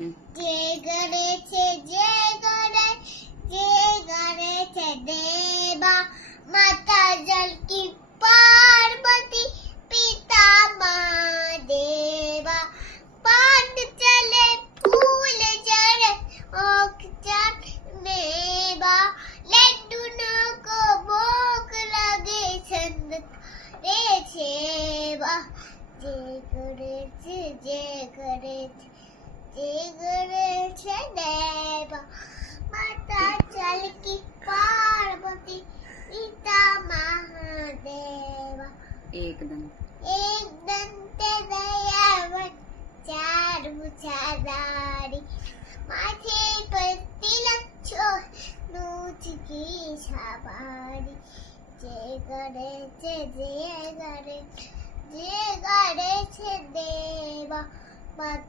જે કરે છે દેવા માતા જલ કી પાર્વતી પિતા મહાદેવા પાંડ ચલે ફૂલ ચढ़े औक्षण मेवा लड्डू को भोग लगे छंद रे छेवा जे करे છે દેવા માતા જલ કી પાર્વતી પિતા મહાદેવા એકદમ તે દયાવન ચાર મુછાદારી માથે પર તિલક છો નૂચ કી છાબારી જે કરે છે દેવા